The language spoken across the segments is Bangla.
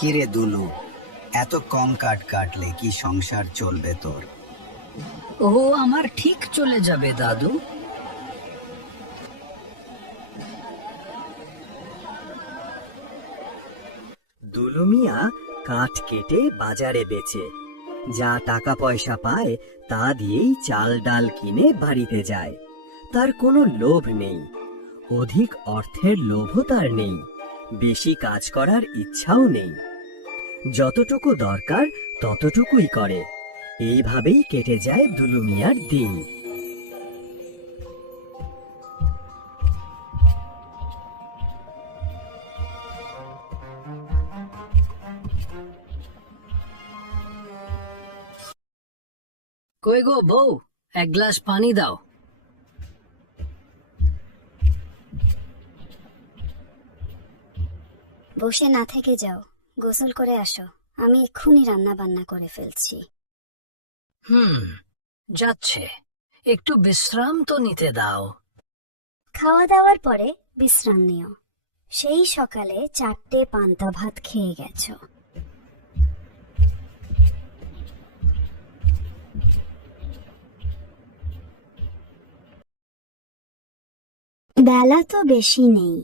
কিরে দুলু, এত কম কাঠ কাটলে কি সংসার চলবে তোর? ও আমার ঠিক চলে যাবে দাদু। দুলু মিয়া কাঠ কেটে বাজারে বেচে যা টাকা পয়সা পায় তা দিয়েই চাল ডাল কিনে বাড়িতে যায়। তার কোনো লোভ নেই, অধিক অর্থের লোভও তার নেই, বেশি কাজ করার ইচ্ছাও নেই। যতটুকু দরকার ততটুকুই করে। এইভাবেই কেটে যায় দুলু মিয়ার দিন। কই গো বউ, এক গ্লাস পানি দাও। বসে না থেকে যাও, গোসল করে আসো। আমি এক্ষুনি রান্না বান্না করে ফেলছি। যাচ্ছে, একটু বিশ্রাম তো নিতে দাও। খাওয়া দাওয়ার পরে বিশ্রাম নিও। সেই সকালে 4টে পান্তা ভাত খেয়ে গেছো। বেলা তো বেশি নেই,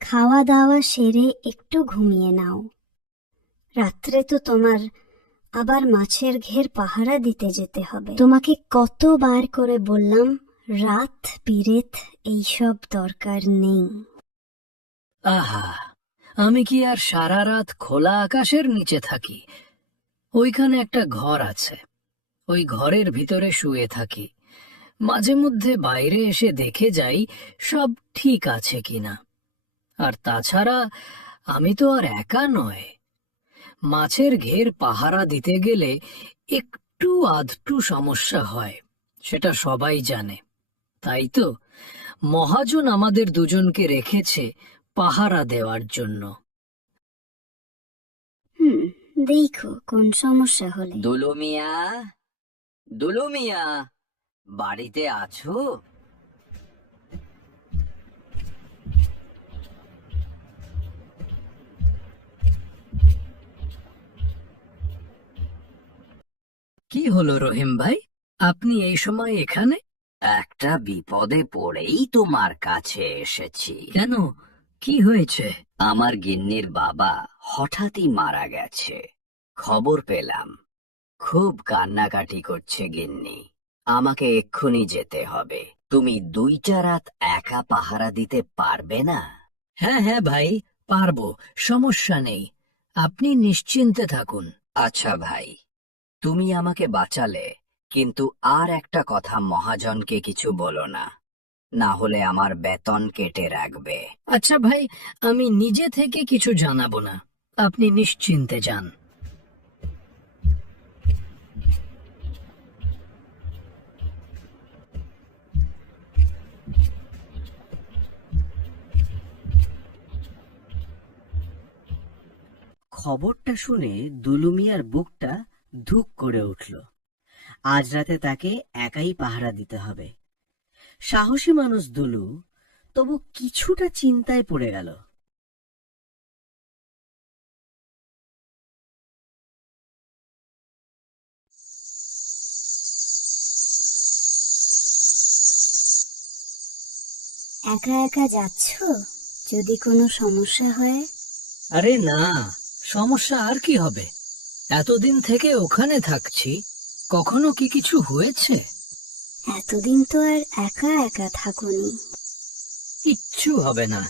খাওয়া দাওয়া সেরে একটু ঘুমিয়ে নাও। রাত্রে তো তোমার আবার মাছের ঘের পাহারা দিতে যেতে হবে। তোমাকে কতবার করে বললাম রাত বিরেত এইসব দরকার নেই। আহা, আমি কি আর সারা রাত খোলা আকাশের নিচে থাকি? ওইখানে একটা ঘর আছে, ওই ঘরের ভিতরে শুয়ে থাকি। মাঝে মধ্যে বাইরে এসে দেখে যাই সব ঠিক আছে কিনা। আর তাছাড়া আমি তো আর একা নয়। মাছের ঘের পাহারা দিতে গেলে একটু আধটু সমস্যা হয়, সেটা সবাই জানে। তাই তো মহাজন আমাদের দুজনকে রেখেছে পাহারা দেওয়ার জন্য। দেখো কোন সমস্যা হলে। দুলু মিয়া, দুলু মিয়া, বাড়িতে আছো? কি হলো রহিম ভাই, আপনি এই সময় এখানে? একটা বিপদে পড়েই তোমার কাছে এসেছি। কেন, কি হয়েছে? আমার গিন্নির বাবা হঠাৎই মারা গেছে। খবর পেলাম, খুব কান্নাকাটি করছে গিন্নি। আমাকে এক্ষুনি যেতে হবে। তুমি 2টা রাত একা পাহারা দিতে পারবে না? হ্যাঁ হ্যাঁ ভাই, পারবো, সমস্যা নেই, আপনি নিশ্চিন্তে থাকুন। আচ্ছা ভাই, তুমি আমাকে বাঁচালে, কিন্তু আর একটা কথা মহাজনকে কিছু বলো না, না হলে আমার বেতন কেটে রাখবে। আচ্ছা ভাই, আমি নিজে থেকে কিছু জানাবো না, আপনি নিশ্চিন্তে যান। খবরটা শুনে দুলু মিয়ার বুকটা ধুক করে উঠল। আজ রাতে তাকে একাই পাহারা দিতে হবে। সাহসী মানুষ দুলু, তবু কিছুটা চিন্তায় পড়ে গেল। একা একা যাচ্ছ, যদি কোনো সমস্যা হয়? আরে না, সমস্যা আর কি হবে, এতদিন থেকে ওখানে থাকছি, কখনো কি কিছু হয়েছে? এতদিন তো আর একা একা থাকুনি। কিচ্ছু হবে না।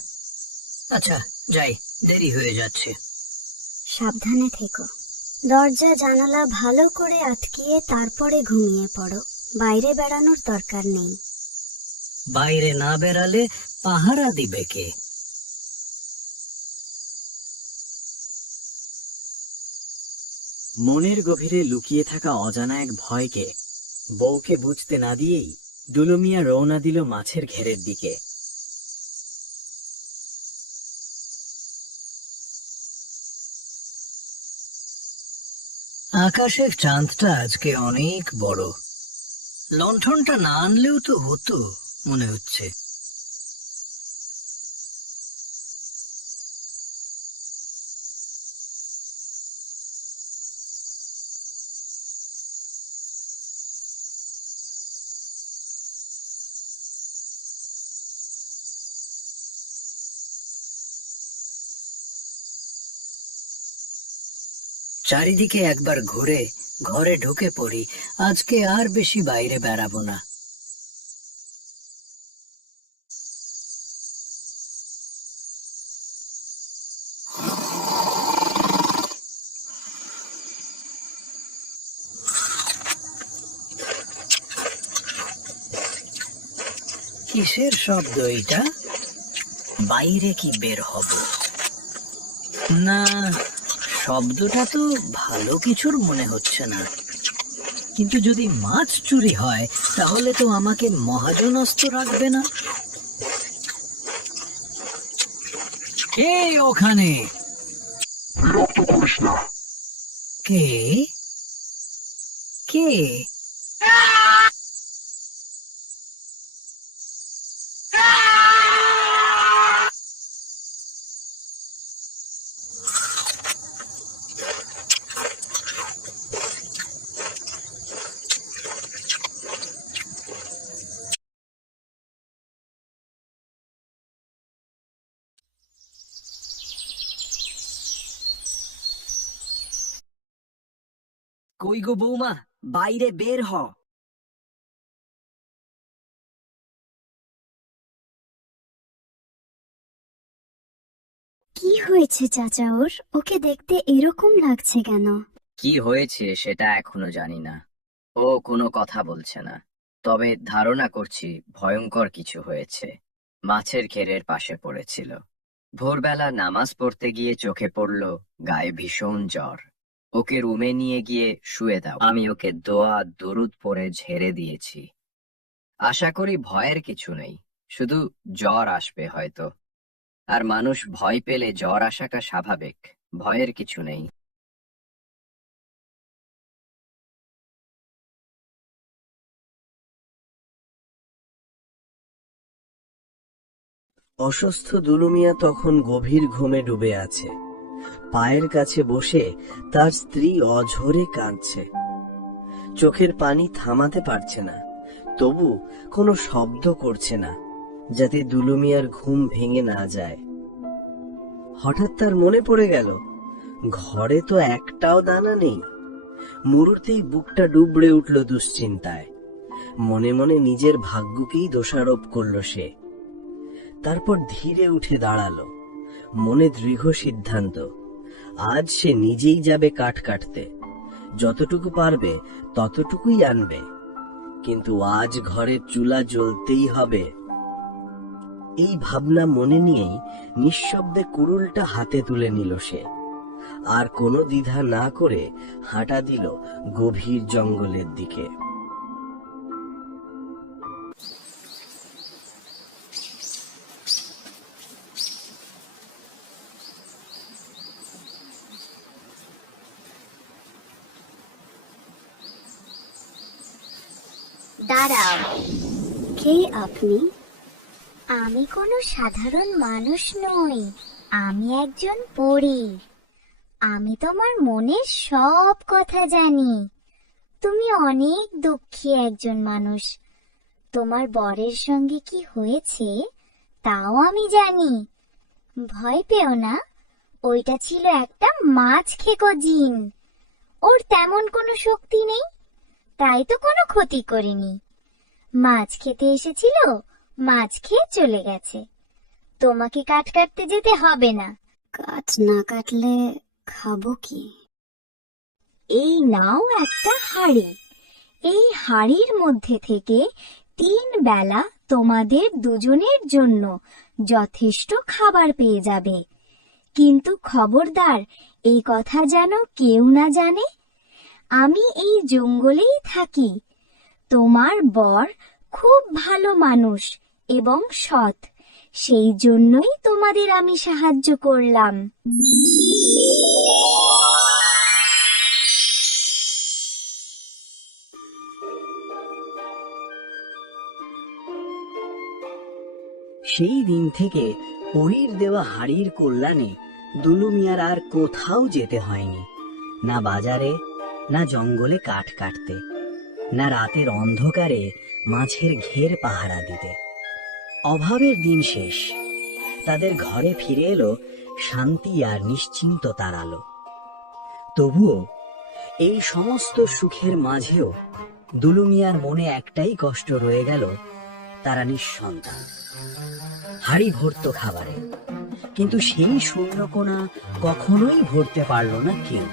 আচ্ছা যাই, দেরি হয়ে যাচ্ছে। সাবধানে থেকো। দরজা জানালা ভালো করে আটকিয়ে তারপরে ঘুমিয়ে পড়ো। বাইরে বেড়ানোর দরকার নেই। বাইরে না বেরালে পাহারা দিবে কে? মনের গভীরে লুকিয়ে থাকা অজানা এক ভয়কে বউকে বুঝতে না দিয়েই দুলু মিয়া রওনা দিল মাছের ঘেরের দিকে। আকাশের চাঁদটা আজকে অনেক বড়, লণ্ঠনটা না আনলেও তো হতো মনে হচ্ছে। চারিদিকে একবার ঘুরে ঘরে ঢুকে পড়ি। আজকে আর বেশি বাইরে বেড়াবো না। কিসের শব্দ এটা? বাইরে কি বের হব? না, শব্দটা তো ভালো কিছুর মনে হচ্ছে না। কিন্তু যদি মাছ চুরি হয় তাহলে তো আমাকে মহাজনস্ত রাখবে না। কে ওখানে? কে কে? কই গো বৌমা, বাইরে বের হ। কি হয়েছে চাচা? ওকে দেখতে এরকম লাগছে কেন? কি হয়েছে সেটা এখনো জানি না। ও কোনো কথা বলছে না, তবে ধারণা করছি ভয়ঙ্কর কিছু হয়েছে। মাছের ঘেরের পাশে পড়েছিল। ভোরবেলা নামাজ পড়তে গিয়ে চোখে পড়ল গায়ে ভীষণ জ্বর। ওকে রুমে নিয়ে গিয়ে শুয়ে দাও। আমি ওকে দোয়া দরুদ পড়ে ঝেড়ে দিয়েছি। আশা করি ভয়ের কিছু নেই, শুধু জ্বর আসবে হয়তো। আর মানুষ ভয় পেলে জ্বর আসাটা স্বাভাবিক, ভয়ের কিছু নেই। অসুস্থ দুলু মিয়া তখন গভীর ঘুমে ডুবে আছে। পায়ের কাছে বসে তার স্ত্রী অঝরে কাঁদছে। চোখের পানি থামাতে পারছে না, তবু কোনো শব্দ করছে না, যাতে দুলু মিয়ার ঘুম ভেঙে না যায়। হঠাৎ তার মনে পড়ে গেল, ঘরে তো একটাও দানা নেই। মুহূর্তেই বুকটা ডুবড়ে উঠল দুশ্চিন্তায়। মনে মনে নিজের ভাগ্যকেই দোষারোপ করল সে। তারপর ধীরে উঠে দাঁড়ালো, মনে দৃঢ় সিদ্ধান্ত, আজ সে নিজেই যাবে কাঠ কাটতে। যতটুকু পারবে ততটুকুই আনবে, কিন্তু আজ ঘরের চুলা জ্বলতেই হবে। এই ভাবনা মনে নিয়েই নিঃশব্দে কুড়ুলটা হাতে তুলে নিল সে। আর কোনো দ্বিধা না করে হাঁটা দিল গভীর জঙ্গলের দিকে। দাঁড়াও, কে আপনি? আমি কোনো সাধারণ মানুষ নই, আমি একজন পরী। আমি তোমার মনের সব কথা জানি। তুমি অনেক দুঃখী একজন মানুষ। তোমার বরের সঙ্গে কি হয়েছে তাও আমি জানি। ভয় পেও না, ওইটা ছিল একটা মাছ খেকো জিন। ওর তেমন কোনো শক্তি নেই, তাই তো কোনো ক্ষতি করেনি। মাছ খেতে এসেছিল, মাছ খেয়ে চলে গেছে। তোমাকে কাঠ কাটতে যেতে হবে না। কাঠ না কাটলে খাবো কি? এই নাও একটা হাঁড়ি। এই হাঁড়ির মধ্যে থেকে 3 বেলা তোমাদের দুজনের জন্য যথেষ্ট খাবার পেয়ে যাবে। কিন্তু খবরদার, এই কথা যেন কেউ না জানে। আমি এই জঙ্গলেই থাকি। তোমার বর খুব ভালো মানুষ এবং সৎ, সেই জন্যই তোমাদের আমি সাহায্য করলাম। সেই দিন থেকে পরীর দেওয়া হাড়ির কল্যাণে দুলু মিয়ার আর কোথাও যেতে হয়নি। না বাজারে, না জঙ্গলে কাঠ কাটতে, না রাতের অন্ধকারে মাছের ঘের পাহারা দিতে। অভাবের দিন শেষ। তাদের ঘরে ফিরে এলো শান্তি আর নিশ্চিন্ততার আলো। তবুও এই সমস্ত সুখের মাঝেও দুলু মিয়ার মনে একটাই কষ্ট রয়ে গেল, তারা নিঃসন্তান। হাড়ি ভরত খাবারে, কিন্তু সেই শূন্যকোণা কখনোই ভরতে পারল না কেউ।